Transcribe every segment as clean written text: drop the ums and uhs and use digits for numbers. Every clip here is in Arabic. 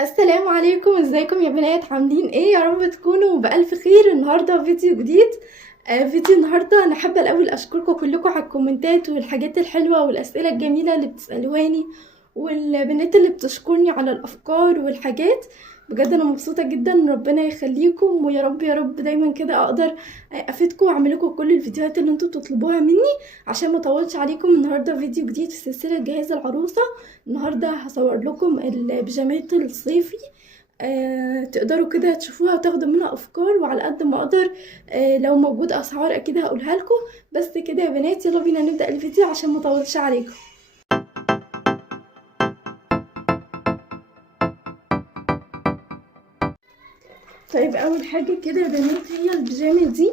السلام عليكم، ازيكم يا بنات؟ عاملين ايه؟ يا رب تكونوا بألف خير. النهارده فيديو جديد. فيديو النهارده انا حابه الاول اشكركم كلكم على الكومنتات والحاجات الحلوه والاسئله الجميله اللي بتسالوهاني، والبنات اللي بتشكرني على الافكار والحاجات. بجد انا مبسوطه جدا، ربنا يخليكم، ويا رب يا رب دايما كده اقدر افيدكم واعمل لكم كل الفيديوهات اللي انتوا بتطلبوها مني. عشان ما اطولش عليكم، النهارده فيديو جديد في سلسله جهاز العروسه. النهارده هصور لكم البيجامات الصيفي. تقدروا كده تشوفوها وتاخدوا منها افكار، وعلى قد ما اقدر لو موجود اسعار اكيد هقولها لكم. بس كده يا بنات، يلا بينا نبدا الفيديو عشان ما اطولش عليكم. طيب اول حاجه كده يا بنات هي البيجامه دي.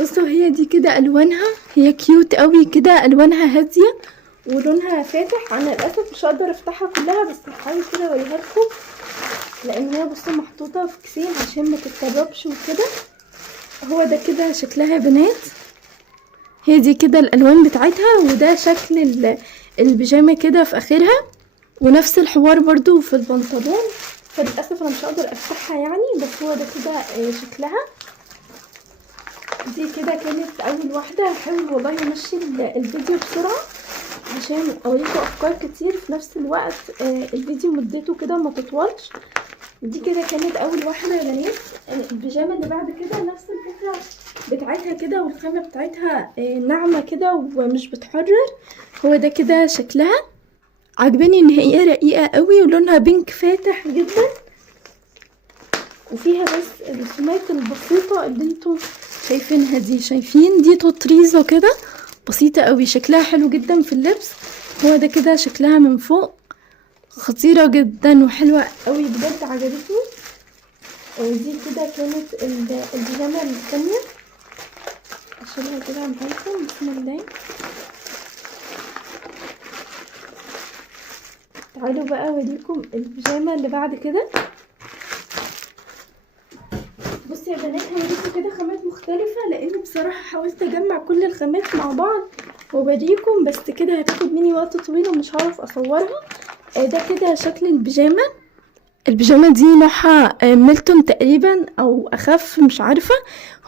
بصوا هي دي كده الوانها، هي كيوت قوي كده، الوانها هاديه ولونها فاتح. انا للاسف مش هقدر افتحها كلها، بس هحاول كده اوريها لكم، لان هي بصوا محطوطه في كيسين عشان ما تتسربش وكده. هو ده كده شكلها يا بنات، هي دي كده الالوان بتاعتها، وده شكل البيجامه كده في اخرها، ونفس الحوار برضو في البنطلون. فللاسف انا مش هقدر افتحها يعني، بس هو ده كده شكلها. دي كده كانت اول واحده. هحاول والله امشي الفيديو بسرعه عشان اوريكم افكار كتير في نفس الوقت. الفيديو مدته كده ما تطولش. دي كده كانت اول واحده يا بنات. البيجامه اللي بعد كده نفس الفكره بتاعتها كده، والخامه بتاعتها ناعمه كده ومش بتحرر. هو ده كده شكلها. عجباني ان هي رقيقه قوي ولونها بينك فاتح جدا، وفيها بس الرسومات البسيطه اللي انتم شايفينها دي. شايفين دي تطريزه كده بسيطه قوي، شكلها حلو جدا في اللبس. هو ده كده شكلها من فوق، خطيره جدا وحلوه قوي بجد، عجبتني. ودي كده كانت البيجامه الثانيه. اشيلها كده معاكم، بسم الله. تعالوا بقى اوريكم البيجامه اللي بعد كده. بصي يا بنات، هوريكم كده خامات مختلفه، لان بصراحه حاولت اجمع كل الخامات مع بعض وبوريكم، بس كده هتاخد مني وقت طويل ومش هعرف اصورها. ده كده شكل البيجامه. البيجامه دي نوعها ميلتون تقريبا او اخف، مش عارفه.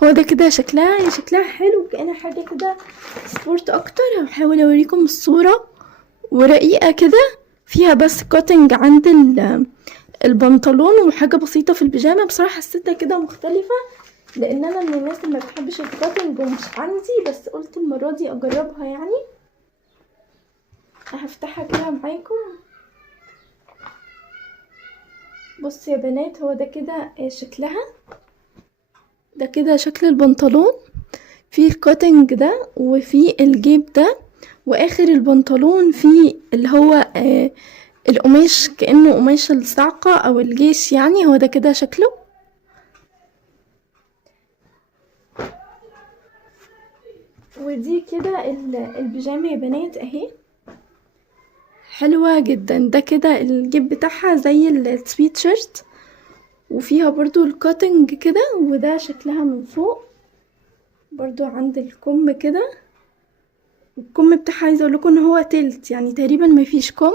هو ده كده شكلها، هي شكلها حلو كأنها حاجه كده سبورت اكتر. هحاول اوريكم الصوره. ورقيقه كده، فيها بس كاتنج عند البنطلون وحاجه بسيطه في البيجامه. بصراحه حسيتها كده مختلفه، لان انا من الناس اللي ما بتحبش الكاتنج ومش عندي، بس قلت المره دي اجربها يعني. هفتحها كده معاكم. بصوا يا بنات، هو ده كده شكلها. ده كده شكل البنطلون، فيه الكاتنج ده وفيه الجيب ده، واخر البنطلون فيه اللي هو القماش، كأنه قماش الصعقة او الجيش يعني. هو ده كده شكله. ودي كده البيجامة يا بنات اهي، حلوة جدا. ده كده الجيب بتاعها زي السويت شيرت، وفيها برضو الكاتنج كده. وده شكلها من فوق برضو عند الكم كده. الكم بتاعها عايزه اقول لكم ان هو تلت يعني، تقريبا ما فيش كم.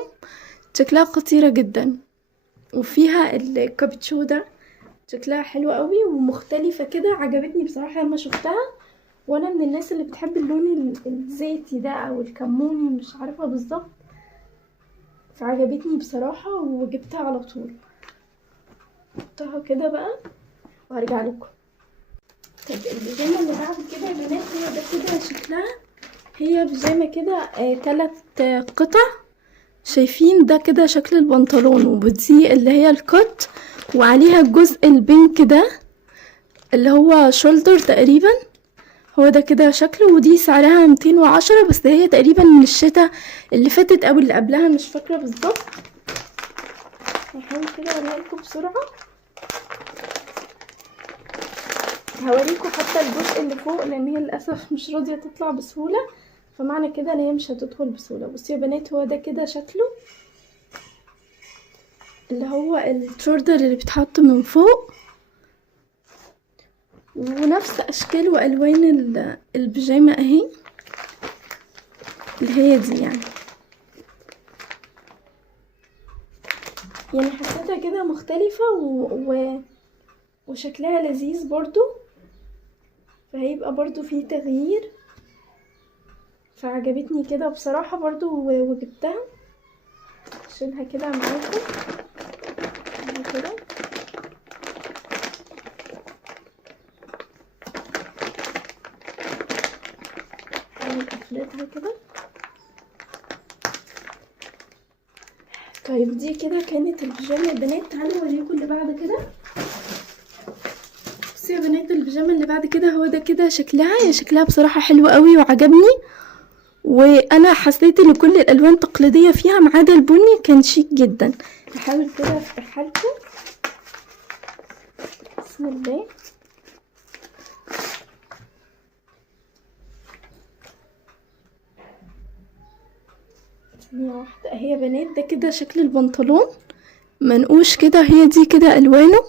شكلها خطيره جدا. وفيها الكابتشو ده، شكلها حلو قوي ومختلفه كده، عجبتني بصراحه لما شفتها. وانا من الناس اللي بتحب اللون الزيتي ده او الكموني، مش عارفه بالظبط، فعجبتني بصراحه وجبتها على طول. احطها كده بقى وهرجع لكم. طب البيجامه اللي بعد كده يا بنات، هي ده كده شكلها. هي بيجامه كده 3 قطع. شايفين ده كده شكل البنطلون، ودي اللي هي الكت، وعليها الجزء البينك ده اللي هو شولدر تقريبا. هو ده كده شكله. ودي سعرها 210، بس هي تقريبا من الشتاء اللي فاتت او اللي قبلها، مش فاكرة بالظبط. هحاول كده اوريها لكم بسرعة. هوريكم حتى الجزء اللي فوق، لان هي للاسف مش راضية تطلع بسهولة، فمعنى كده ان هي مش هتدخل بسهولة. بصوا يا بنات، هو ده كده شكله، اللي هو الشولدر اللي بيتحط من فوق، ونفس اشكال والوان البيجامه اهي، اللي هي دي يعني. يعني حسيتها كده مختلفة وشكلها لذيذ برضو، فهيبقى برضو فيه تغيير، فعجبتني كده بصراحة برضو وجبتها. اشيلها كده معاكم كده. قفلتها كده. طيب دي كده كانت البيجامه يا بنات. تعالوا اوريكم اللي بعد كده. بصوا يا بنات، البيجامه اللي بعد كده هو ده كده شكلها. شكلها بصراحه حلو قوي وعجبني، وانا حسيت ان كل الالوان تقليديه فيها ما عدا البني كان شيك جدا. هحاول كده افتحها لكم. بسم الله. ثانيه واحده اهي يا بنات. ده كده شكل البنطلون منقوش كده، هي دي كده الوانه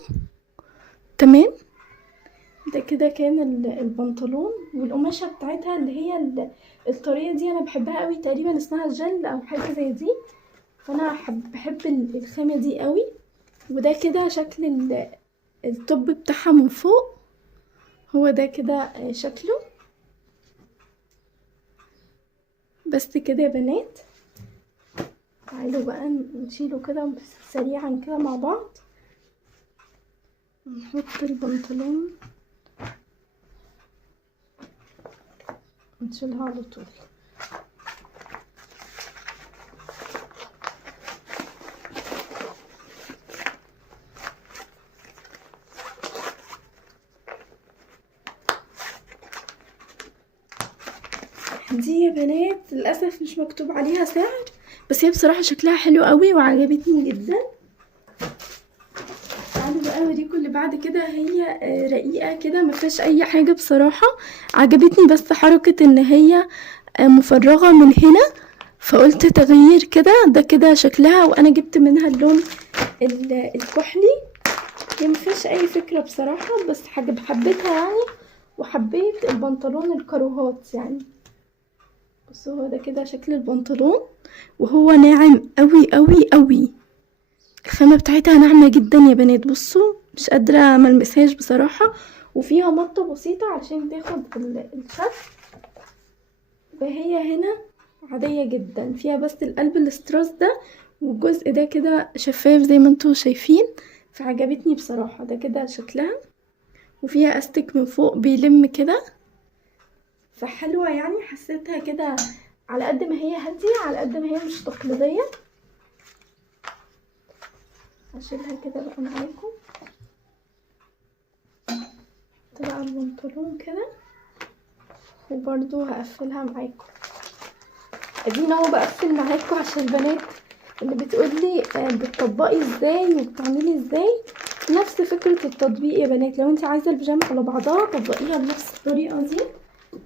تمام. ده كده كان البنطلون، والقماشه بتاعتها اللي هي الطريه دي انا بحبها قوي، تقريبا اسمها جل او حاجه زي دي، فانا بحب الخامه دي قوي. وده كده شكل التوب بتاعها من فوق، هو ده كده شكله. بس كده يا بنات. تعالوا بقى نشيله كده سريعا كده مع بعض. نحط البنطلون نشيلها على طول. دي يا بنات للاسف مش مكتوب عليها سعر، بس هي بصراحه شكلها حلو قوي وعجبتني جدا. تعالوا بقى اوريكم اللي بعد كده. هي رقيقه كده ما فيهاش اي حاجه بصراحه، عجبتني بس حركه ان هي مفرغه من هنا، فقلت تغيير كده. ده كده شكلها، وانا جبت منها اللون الكحلي. هي مفيش اي فكره بصراحه، بس حبيتها يعني، وحبيت البنطلون الكاروهات يعني. بصوا هو ده كده شكل البنطلون، وهو ناعم قوي قوي قوي. الخامه بتاعتها ناعمه جدا يا بنات. بصوا مش قادره ملمسهاش بصراحه، وفيها مطه بسيطه عشان تاخد الشكل. وهي هنا عاديه جدا، فيها بس القلب الاستراس ده، والجزء ده كده شفاف زي ما انتوا شايفين، فعجبتني بصراحه. ده كده شكلها، وفيها استك من فوق بيلم كده، فحلوه يعني. حسيتها كده على قد ما هي هاديه، على قد ما هي مش تقليديه. هشيلها كده بقى معاكم. طلع البنطلون كده، وبرضو هقفلها معاكم. ادينا اهو بقفل معاكم عشان البنات اللي بتقولي بتطبقي ازاي وبتعملي ازاي. نفس فكره التطبيق يا بنات. لو انت عايزه البيجامه على بعضها طبقيها بنفس الطريقه دي،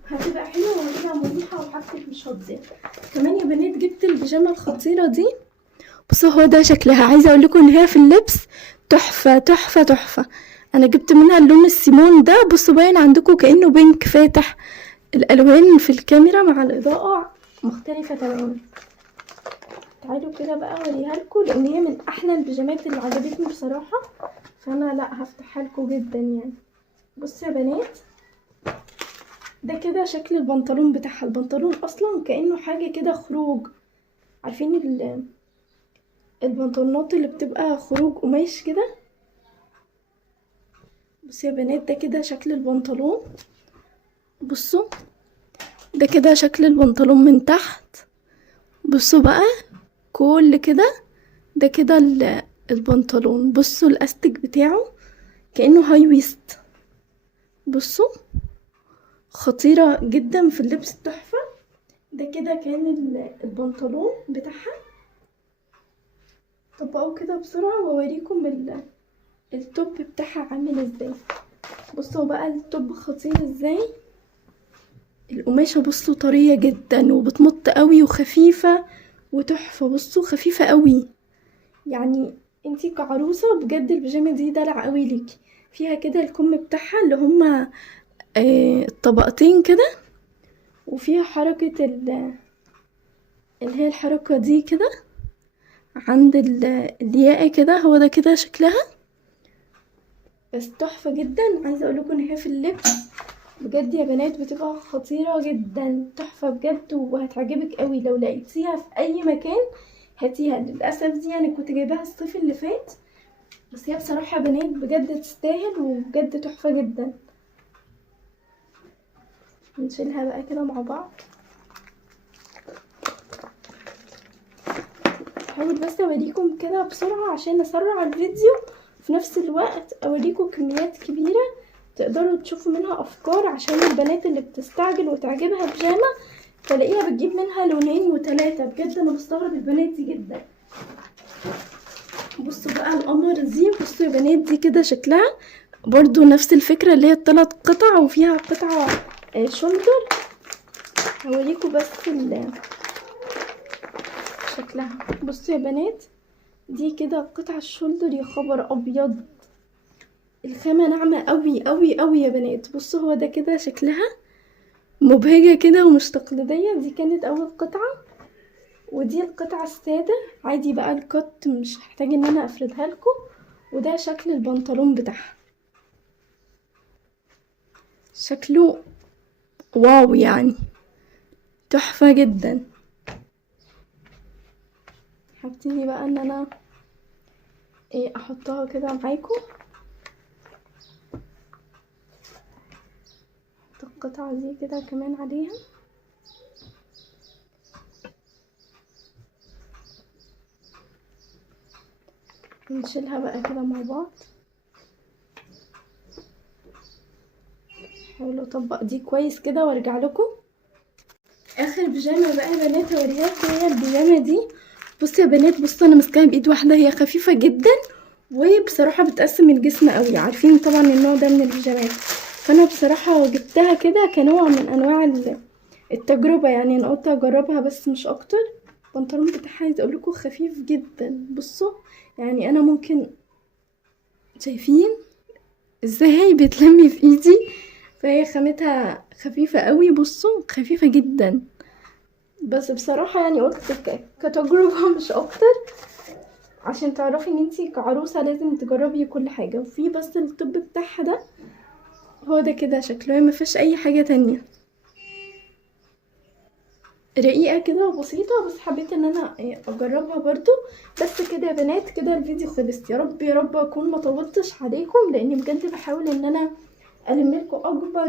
هتبقى حلوه وهتبقى مريحه وحاجتك مش هتضيع. كمان يا بنات جبت البيجامه الخطيره دي. بصوا هو ده شكلها. عايزه اقول لكم ان هي في اللبس تحفه تحفه تحفه. انا جبت منها اللون السيمون ده. بصوا باين عندكم كانه بينك فاتح، الالوان في الكاميرا مع الاضاءه مختلفه تماما. تعالوا كده بقى اوريها لكم، لان هي من احلى البيجامات اللي عجبتني بصراحه، فانا لا هفتحها لكم جدا يعني. بصوا يا بنات، ده كده شكل البنطلون بتاعها. البنطلون اصلا كانه حاجه كده خروج. عارفين البنطلونات اللي بتبقى خروج قماش كده. بصوا يا بنات، ده كده شكل البنطلون. بصوا ده كده شكل البنطلون من تحت. بصوا بقى كل كده، ده كده البنطلون. بصوا الاستك بتاعه كأنه هاي ويست. بصوا خطيرة جدا في اللبس، تحفة. ده كده كان البنطلون بتاعها. طبقوه كده بسرعة واوريكم التوب بتاعها عامل ازاي. بصوا بقى التوب خطير ازاي. القماشة بصوا طرية جدا وبتمط قوي وخفيفة وتحفة. بصوا خفيفة قوي يعني. انتي كعروسة بجد البيجامة دي دلع قوي ليكي. فيها كده الكم بتاعها اللي هما الطبقتين كده، وفيها حركة اللي هي الحركة دي كده عند الياقة كده، هو ده كده شكلها، بس تحفة جدا. عايزة اقول لكم ان هي في اللبس بجد يا بنات بتبقى خطيرة جدا، تحفة بجد، وهتعجبك قوي. لو لقيتيها في اي مكان هاتيها. للاسف دي انا كنت جايباها الصيف اللي فات، بس هي بصراحة يا بنات بجد تستاهل، وبجد تحفة جدا. نشيلها بقى كده مع بعض. هحاول بس اوريكم كده بسرعة عشان اسرع الفيديو، في نفس الوقت اوريكم كميات كبيرة تقدروا تشوفوا منها افكار، عشان البنات اللي بتستعجل وتعجبها بيجامة تلاقيها بتجيب منها لونين وتلاتة. بجد انا بستغرب البنات دي جدا. بصوا بقى القمر دي، بصوا يا بنات دي كده شكلها برضو نفس الفكرة، اللي هي الثلاث قطع وفيها قطعة شولدر. هوريكم بس شكلها. بصوا يا بنات دي كده قطع الشولدر، يا خبر ابيض، الخامة ناعمة قوي قوي قوي يا بنات. بصوا هو ده كده شكلها، مبهجة كده ومش تقليدية. دي كانت اول قطعة، ودي القطعة السادة عادي بقى، القط مش هحتاج ان انا افردها لكم. وده شكل البنطلون بتاعها، شكله واو يعني، تحفة جدا. هبتدي بقى ان انا احطها كده معاكم. احط القطعة دي كده كمان عليها. نشيلها بقى كده مع بعض. حاولوا اطبق دي كويس كده وارجع لكم. اخر بيجامه بقى يا بنات هوريها لكم، هي البيجامه دي. بصوا يا بنات، بصوا انا ماسكاها بايد واحده، هي خفيفه جدا وبصراحه بتقسم الجسم قوي. عارفين طبعا النوع ده من البيجامات، فانا بصراحه جبتها كده كنوع من انواع التجربه، يعني انا قلت اجربها بس مش اكتر. البنطلون بتاعها عايز اقول لكم خفيف جدا. بصوا يعني انا ممكن، شايفين ازاي بتلمي في ايدي، فهي خامتها خفيفة قوي. بصوا خفيفة جدا، بس بصراحة يعني قلت كتجربة مش اكتر، عشان تعرفي ان انتي كعروسة لازم تجربي كل حاجة. وفي بس الطب بتاعها ده، هو ده كده شكله، ما فيش اي حاجة تانية، رقيقة كده وبسيطة، بس حبيت ان انا اجربها برضو. بس كده يا بنات، كده الفيديو خلص. يا رب يا رب اكون ما طولتش عليكم، لاني بجد بحاول ان انا الم لكم اكبر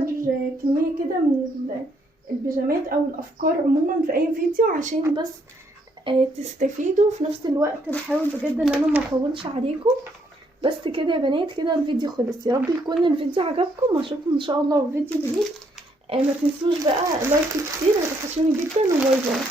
كميه كده من البيجامات او الافكار عموما في اي فيديو، عشان بس تستفيدوا. في نفس الوقت بحاول بجد ان انا ما اطولش عليكم. بس كده يا بنات، كده الفيديو خلص. يا رب يكون الفيديو عجبكم، واشوفكم ان شاء الله في فيديو جديد. ما تنسوش بقى لايك كتير، هتوحشوني جدا، وباي باي.